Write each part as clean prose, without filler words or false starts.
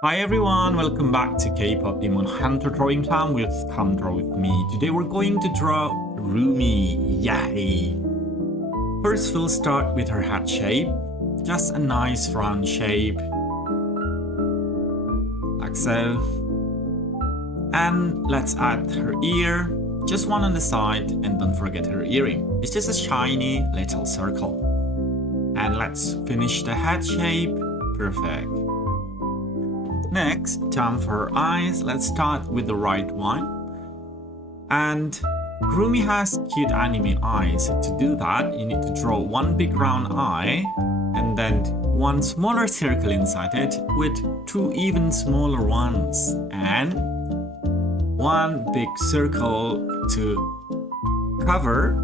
Hi everyone, welcome back to K-Pop Demon Hunter drawing time with Come Draw With Me. Today we're going to draw Rumi. Yay! First we'll start with her head shape. Just a nice round shape. Like so. And let's add her ear. Just one on the side and don't forget her earring. It's just a shiny little circle. And let's finish the head shape. Perfect. Next, time for her eyes. Let's start with the right one. And Rumi has cute anime eyes. To do that, you need to draw one big round eye and then one smaller circle inside it with two even smaller ones and one big circle to cover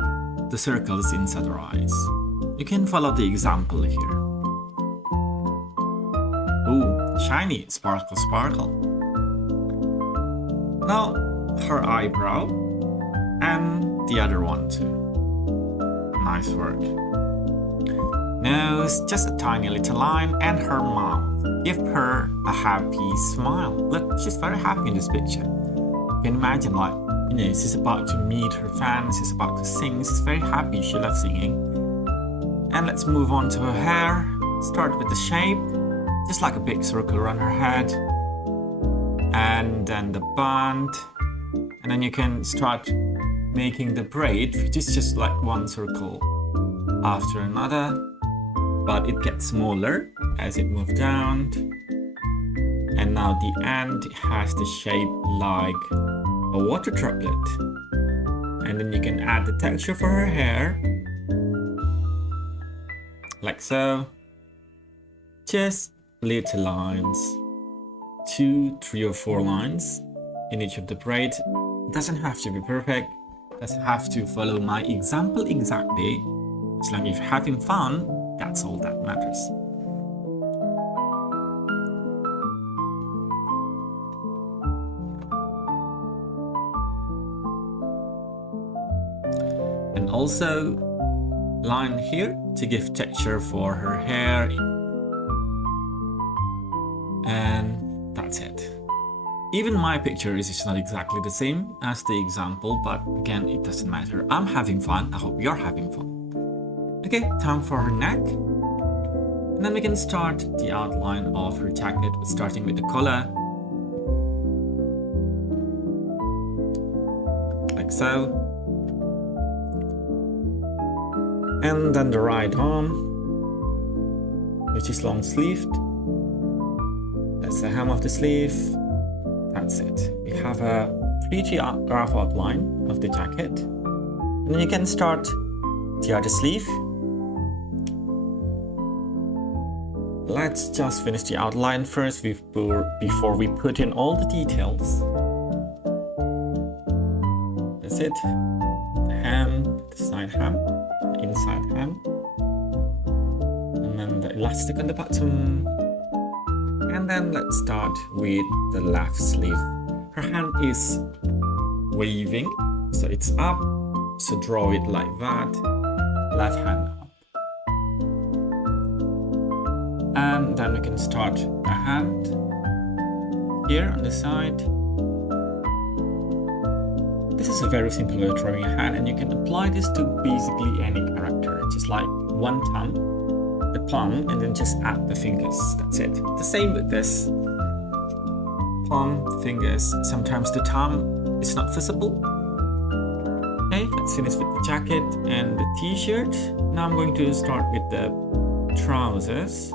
the circles inside her eyes. You can follow the example here. Ooh, shiny, sparkle, sparkle. Now, her eyebrow and the other one too. Nice work. Nose, just a tiny little line, and her mouth. Give her a happy smile. Look, she's very happy in this picture. You can imagine, like, she's about to meet her fans, she's about to sing, she's very happy, she loves singing. And let's move on to her hair. Start with the shape. Just like a big circle around her head, and then the band, and then you can start making the braid, which is just like one circle after another, but it gets smaller as it moves down, and now the end has the shape like a water droplet, and then you can add the texture for her hair, like so. Just little lines, 2, 3 or 4 lines in each of the braid. It doesn't have to be perfect, doesn't have to follow my example exactly. As long as you're having fun, that's all that matters. And also line here to give texture for her hair. And that's it. Even my picture is not exactly the same as the example, but again, it doesn't matter. I'm having fun. I hope you're having fun. Okay, time for her neck. And then we can start the outline of her jacket, starting with the collar. Like so. And then the right arm, which is long sleeved. That's the hem of the sleeve. That's it. We have a pretty rough outline of the jacket. And then you can start the other sleeve. Let's just finish the outline first before we put in all the details. That's it. The hem, the side hem, the inside hem. And then the elastic on the bottom. And then let's start with the left sleeve. Her hand is waving, so it's up. So draw it like that. Left hand up. And then we can start the hand here on the side. This is a very simple way of drawing a hand, and you can apply this to basically any character. Just like one tongue, the palm, and then just add the fingers. That's it. The same with this. Palm, fingers. Sometimes the thumb is not visible. Okay, let's finish with the jacket and the t-shirt. Now I'm going to start with the trousers.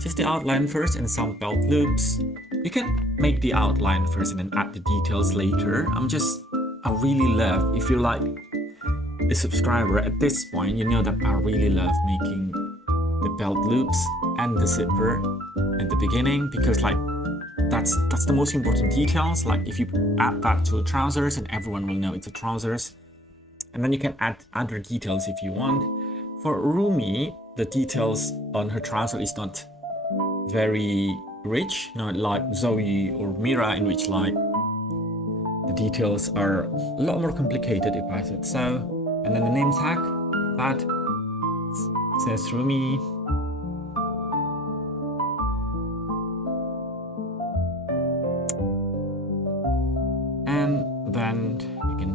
Just the outline first and some belt loops. You can make the outline first and then add the details later. I really love, if you're like a subscriber at this point, you know that I really love making the belt loops and the zipper at the beginning, because like that's the most important details. Like if you add that to trousers, and everyone will know it's a trousers, and then you can add other details if you want. For Rumi, the details on her trouser is not very rich, not like Zoe or Mira, in which like the details are a lot more complicated, if I said so. And then the name tag, that says Rumi.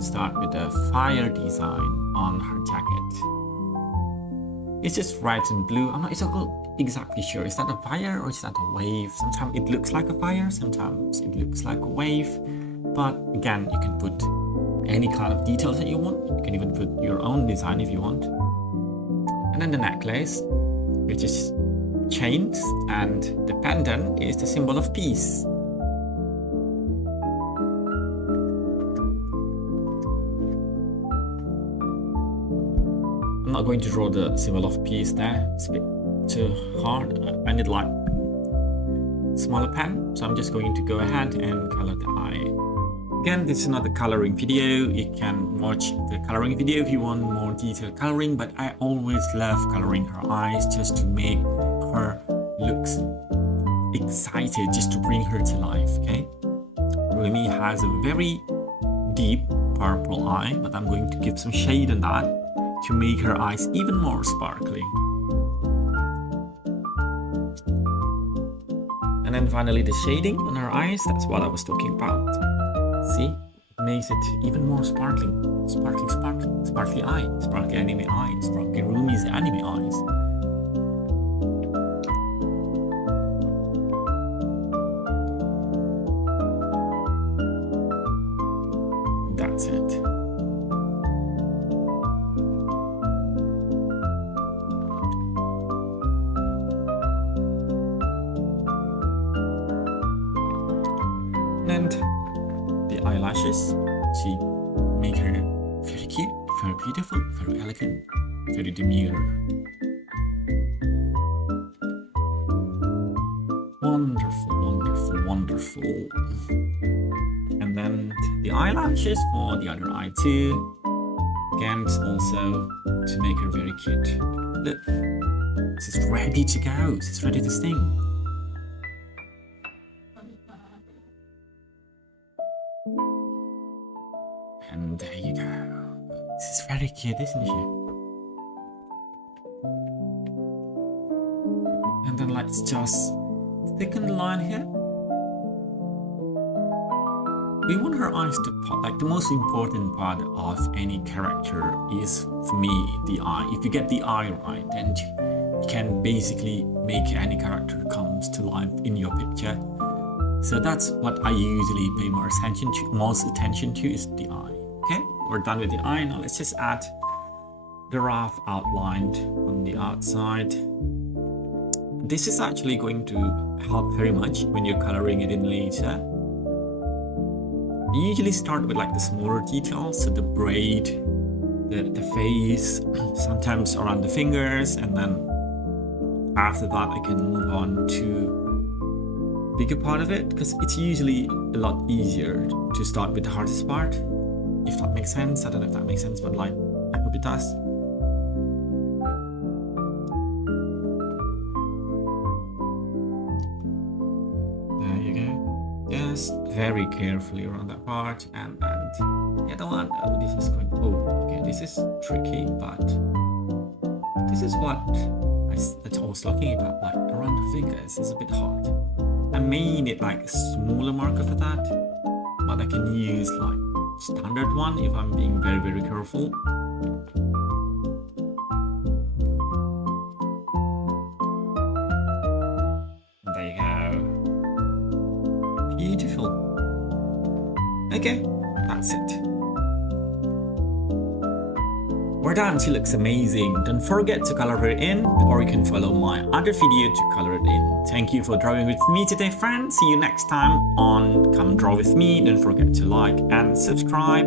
start with a fire design on her jacket. It's just red and blue. I'm not exactly sure. Is that a fire or is that a wave? Sometimes it looks like a fire, sometimes it looks like a wave. But again, you can put any kind of details that you want. You can even put your own design if you want. And then the necklace, which is chains, and the pendant is the symbol of peace. I'm not going to draw the symbol of peace there. It's a bit too hard. I need like smaller pen, so I'm just going to go ahead and color the eye. Again, this is not a coloring video. You can watch the coloring video if you want more detailed coloring, but I always love coloring her eyes just to make her look excited, just to bring her to life, okay? Rumi has a very deep purple eye, but I'm going to give some shade on that to make her eyes even more sparkly. And then finally the shading on her eyes, that's what I was talking about. See, it makes it even more sparkling. Sparkly eye, sparkly anime eye, sparkly Rumi's anime eyes. That's it. And the eyelashes, she make her very cute, very beautiful, very elegant, very demure. Wonderful, wonderful, wonderful. And then the eyelashes for the other eye too. Again, also to make her very cute. Look, she's ready to go, she's ready to sing. And there you go. This is very cute, isn't she? And then let's just thicken the line here. We want her eyes to pop. Like the most important part of any character is, for me, the eye. If you get the eye right, then you can basically make any character comes to life in your picture. So that's what I usually pay most attention to is the eye. Okay, we're done with the eye. Now let's just add the rough outline on the outside. This is actually going to help very much when you're coloring it in later. You usually start with like the smaller details, so the braid, the face, sometimes around the fingers, and then after that I can move on to bigger part of it, because it's usually a lot easier to start with the hardest part, if that makes sense. I don't know if that makes sense, but like, I hope it does. There you go. Just very carefully around that part, and the other one, oh, this is going, oh, okay, this is tricky, but this is what I was looking about, like around the fingers is a bit hard. I may need like a smaller marker for that, but I can use like standard one if I'm being very, very careful. There you go. Beautiful. Okay, that's it. We're done. She looks amazing. Don't forget to color her in, or you can follow my other video to color it in. Thank you for drawing with me today, friends. See you next time on Come Draw With Me. Don't forget to like and subscribe.